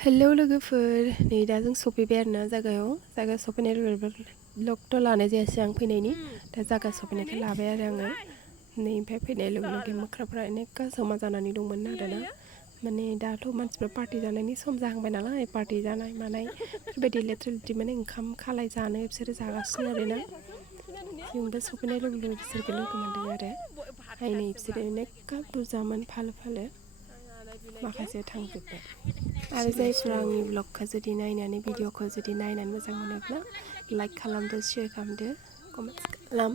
Hello लोगोफोर नै दा जों सफैबाय आरोना जायगा सफैनाय ब्लगथ' लानाय जायासै आं फैनायनि दा जायगा सफैनायखाय लाबाय आरो आङो नै ओमफ्राय फैनाय लोगो लोगो मोख्राफ्रा अनेक जमा जानानै दंमोन आरोना माने दाथ' मानसिफ्रा पार्टि जानायनि सम जाहांबाय नालाय पार्टि जानाय मानाय बेफोरबायदि लेथ्रा लेथ्रि माने ओंखाम खालाय जानो बिसोरो जागासिनो आरोना जोंबो सफैनाय लोगो लोगो बिसोरखौ लोगो मोन्दों आरो नै बिसोरो अनेक बुरजामोन फालो फालो माखासे थांजोब्बाय आरो जायफ्रा आंनि ब्लगखौ जुदि नायनानै भिडिअखौ जुदि नायनानै मोजां मोनोब्ला लाइक खालामदो शेयार खालामदो कमेन्ट खालाम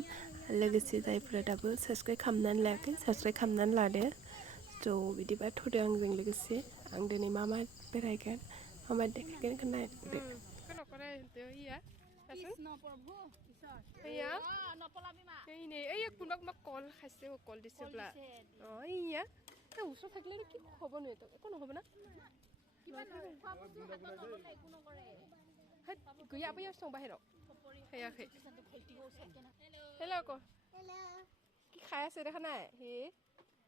लोगोसे जायफ्रा दाबो साबस्क्राइब खालामनानै लायाखै साबस्क्राइब खालामनानै लादो थ' बिदिबा थ'दो आंजों लोगोसे आं दिनै मा बेरायगोन मा देखायगोन बेखौ नायदो কৃষ্ণ প্ৰভু ঈশ্বৰ Iya. নপলাবি মা Ini, কোনোবা কোনোবা কল খাইছে কল দিছে বোলা অঁ ইয়া ওচৰত থাকিলে কি হ'ব নো এইটো একো নহ'ব না কিবা খোৱা বস্তু হাতত নল'লে একো নকৰে गैया बैयाव दं बाहेराव फैयाखै हेल' আকৌ কি খাই আছে দেখা নাই সি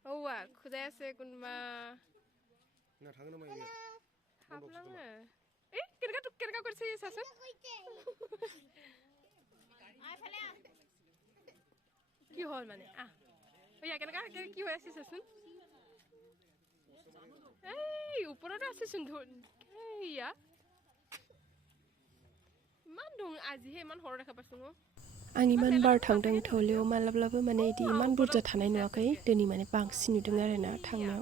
औवा খোজাই আছে কোনোবা হাবলাङো এই কেনেকুৱা কৰিছে চাচোন কি হ'ল মানে কেনেকুৱা কি হৈ আছে চাচোন এই ওপৰতে আছেচোন এয়া ইমান দং আজিহে ইমান সৰু দেখা পাইছোঁ आं इमान बार थांदों थौलेयाव मालाब्लाबो माने इदि इमान बुरजा थानाय नुवाखै दिनै माने बांसिन नुदों आरोना थांनायाव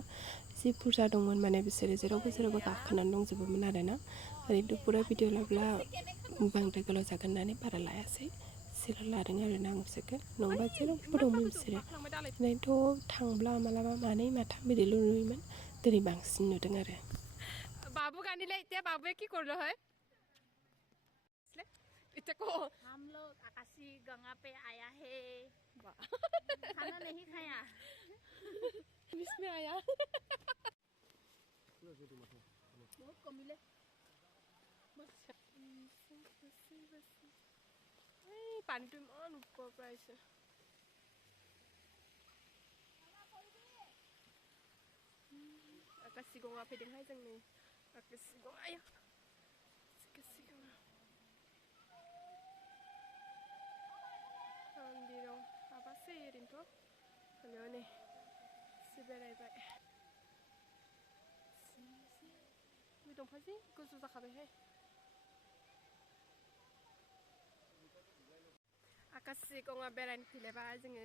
जि बुरजा दंमोन माने बिसोरो जेरावबो गाखोनानै दंजोबोमोन आरोना ओरैनो फुरा भिडिअ लाब्ला बांद्राय गोलाव जागोन होननानै बारा लायासै एसेल' लादों आरोना आं बिसोरखौ नङाबा जेरावबो दंमोन बिसोरो ओरैनोथ' थांब्ला मालाबा मानै माथाम बिदिल' नुयोमोन दिनै बांसिन नुदों आरो बाबू गानिले এতিয়া बाबुৱে কি কৰিলে হয় हम लोग आकाशी गंगा पे आया है खाना नहीं खाया इसमें आया बहुत कमिले पानीটো ইমান ওপৰৰ পৰা আহিছে आकाशी गंगा फैदोंहाय जों नै आकाशी गंगा आकाशी गंगा मन्दिराव हाबासै ओरैनोथ' बेयाव नै एसे बेरायबाय बे दंफां जि गोजौ जाखाबायहाय आकाशी गंगा बेरायनो फैलायबा जोङो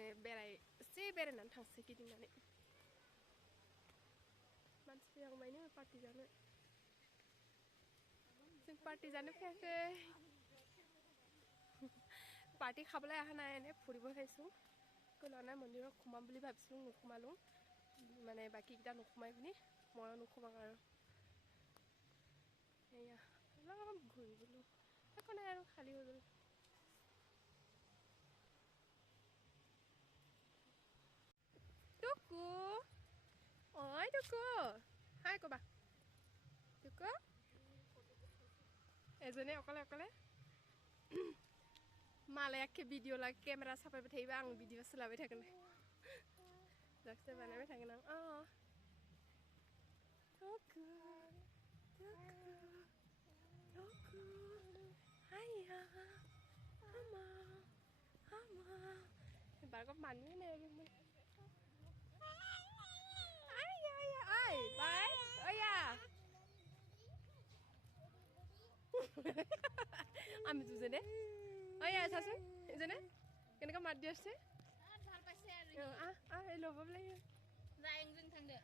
एसे बेरायनानै थांसै गिदिंनानै मानसि फैहांबायनो पार्टि जानो जों पार्टि जानो फैयाखै पार्टी খাবলৈ অহা নাই এনে ফুৰিব আহিছোঁ কোনো নাই মন্দিৰত সোমাম বুলি ভাবিছিলোঁ নোসোমালোঁ মানে বাকীকেইটা নোসোমাই পিনি ময়ো নোসোমাওঁ আৰু এয়া অলপ ঘূৰিবলৈ একো নাই আৰু খালী হৈ গ'ল টুকু ঐ টুকু হাই ক'বা টুকু এজনে অকলে অকলে मालाय एखे भिडिअ ला केमेरा साफायबाय थायोबा आं भिडिअ सोलाबाय थागोन ब्लगसो बानायबाय थागोन आं टुकु टुकु हाया हामा हामा बारगब मानि नै आया आय बाय ओया আমি দুজনে ओया सासुन इजने केनेका मात দি আছে ভাল পাইছে আৰু এই ল'ব বোলে जायंजों थांदो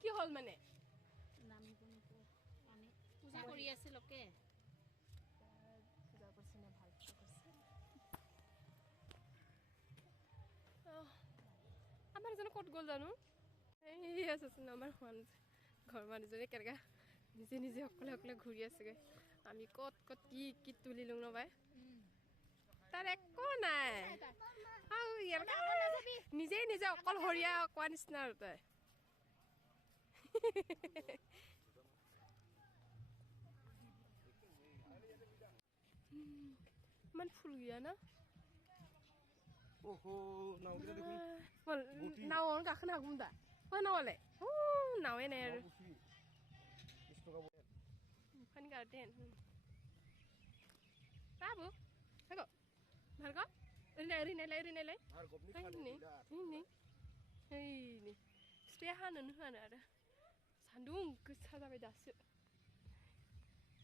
কি হ'ল মানে নাম কোনটো মানে পূজা কৰি আছে লোকে পূজা কৰিছে না ভাল পূজা কৰিছে আমাৰ এজনে ক'ত গ'ল জানো এই আছেচোন আমাৰ ঘৰ মানুহজনে কেনেকা নিজে নিজে অকলে অকলে ঘূৰি আছেগৈ আমি ক'ত ক'ত কি তুলিলোঁ নবাই তাৰ একো নাই নিজে নিজে অকলশৰীয়া কোৱা নিচিনা আৰু তই ইমান ফুল গিয়া না 오호 나오기라 देखो 나오는 가큰 하고 온다. 나와래. 오 나와네. 이스토가 뭐 판 가든. 바보. 이거. 말고. 이리. har gopni ini. ini. 스페하는 하나 알아. 산둥 그 찾아봐 다스.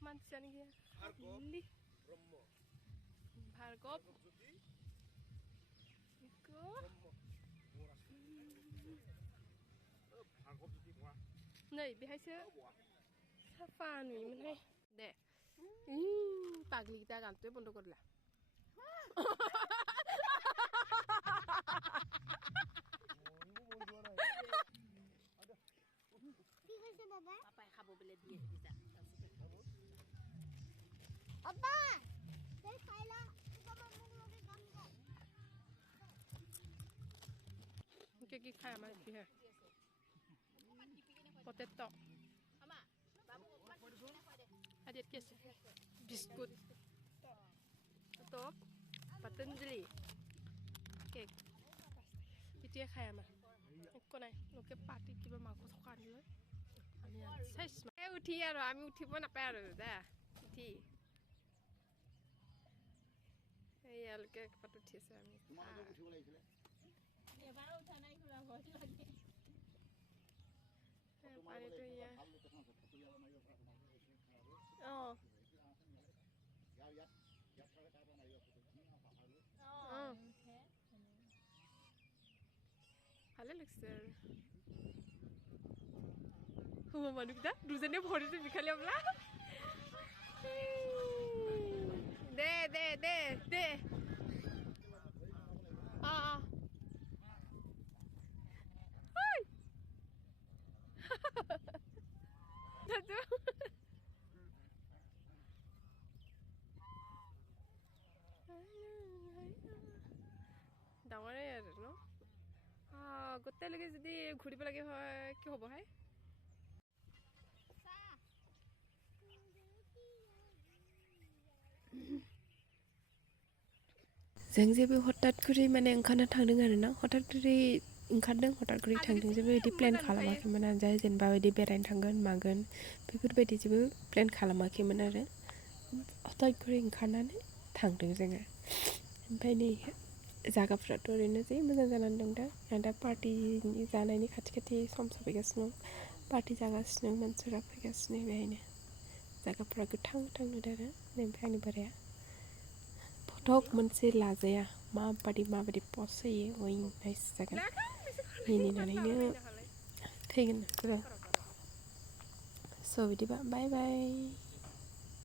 만지는 게. 리. brahmo 발겁. jodi 이거. brahmo har gop jodi wa này bị hay chưa? wa Sắp pha nụy mình hay. Để. Pagli kita kan tuh pondok korla. ibu mau juara Papa খাবো বলে দিয়ে দিছা Apa? Saya kaila. Iba mamung lagi gamgo. cái khai mà chị hả? Potato. আমা বাবু Ada kes. Biskut. Top. Patanjali. Cake. Itu ya khai mà. Con này, nó cái party kia mà có thằng nữa. Anh em size mà. Em uthi rồi, anh uthi vẫn là bé rồi đó. Uthi. এই আলকে পাট উঠিছে আমি তোমাকে উঠিব লাগিছিলে এবাৰ উঠা নাই খুৰা ভয় লাগে পানীটো ইয়া ভাল কথা ফটো ইয়াত মাৰিব পৰা তোমাকে অঁ ইয়াত পৰা তাৰ পৰা মাৰিব ফটো পাহাৰলৈ অঁ ভালে লাগিছে আৰু হ'ব মানুহকেইটা দুজনীয়ে ভৰিটো বিষালে বোলা দে অঁ দাদু ডাঙৰে আৰু ন গোটেইলৈকে যদি ঘূৰিব লাগে হয় কি হ'ব হে जों जेबो हठात करि माने ओंखारना थांदों आरो ना हठात करि ओंखारदों हठात करि थांदों जेबो बिदि प्लेन खालामाखैमोन आरो जाय जेनेबा बिदि बेरायनो थांगोन मागोन बेफोरबायदि जेबो प्लेन खालामाखैमोन आरो हठात करि ओंखारनानै थांदों जोङो ओमफ्राय नै जायगाफ्राथ' ओरैनो जि मोजां जानानै दं दा आं दा पार्टिनि जानायनि खाथि सम सफैगासिनो दं पार्टि जागासिनो मानसिफोरा फैगासिनो बेहायनो जायगाफ्रा गोथां नुदों आरो ओमफ्राय आंनि बोराया फटक मोनसे लाजाया माबायदि पस्ट होयो ओइ नाइस जागोन मिनिनानैनो थैगोन स' बिदिबा बाय